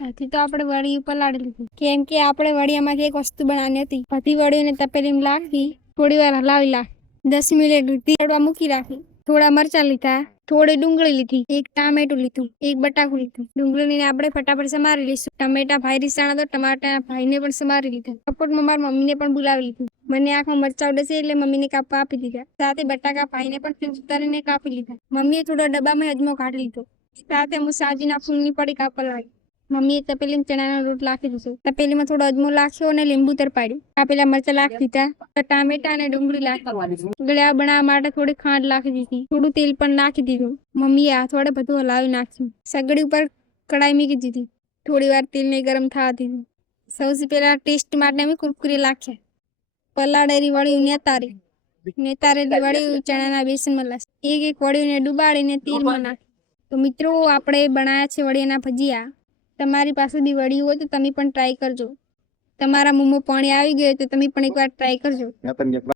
આથી તો આપણે વડી પલાળી લીધી, કેમ કે આપણે વડિયામાંથી એક વસ્તુ બનાવવાની હતી. બધી વડીઓને તપેલીમાં લાખી થોડી વાર હલાવી લાખી, 10 મિનિટ તળવા મૂકી રાખી. થોડા મરચાં લીધા, થોડી ડુંગળી લીધી, એક ટામેટું લીધું, એક બટાકું લીધું. ડુંગળીને આપણે ફટાફટ સમારી લઈશું. ટમેટા ભાઈ રીસાણા તો ટમાટા ભાઈને પણ સમારી લીધા. સપોર્ટમાં મારી મમ્મીને પણ બોલાવી લીધી. મને આંખમાં મરચાં ઉડે છે એટલે મમ્મીને કાપવા આપી દીધા. સાથે બટાકા ભાઈને પણ ઉતારીને કાપી લીધા. મમ્મીએ થોડો ડબ્બામાં અજમો કાઢી લીધો. સાથે હું સાજીના ફૂલની પડી કાપવા લાગી. મમ્મીએ તપેલીમાં ચણાનો લોટ લાખી દીધો. તપેલીમાં થોડો અજમો લાખ્યો અને લીંબુ તરપાડ્યું. કાપેલા મરચાં લાખી દીધા. ટામેટા અને ડુંગળી લાખી. ગળ્યા બનાવવા માટે થોડી ખાંડ લાખી દીધી. થોડું તેલ પણ નાખી દીધું. મમ્મીએ હાથ વડે બધું હલાવી નાખ્યું. સગડી ઉપર કડાઈ મૂકી દીધી. થોડી વાર તેલને ગરમ થવા દીધું. સૌથી પહેલા ટેસ્ટ માટે અમે કુરકુરી લાખ્યા. પલાળેલી વળી નેતારેલી વળી ચણાના બેસનમાં લાખી. એક વળીને ડુબાડીને તેલમાં નાખી. તો મિત્રો આપણે બનાવ્યા છે વડિયાના ભજીયા. તમારી પાસે બી વડી હોય તો તમે પણ ટ્રાય કરજો. તમારા મોંમાં પાણી આવી ગયું તો તમે પણ એકવાર ટ્રાય કરજો.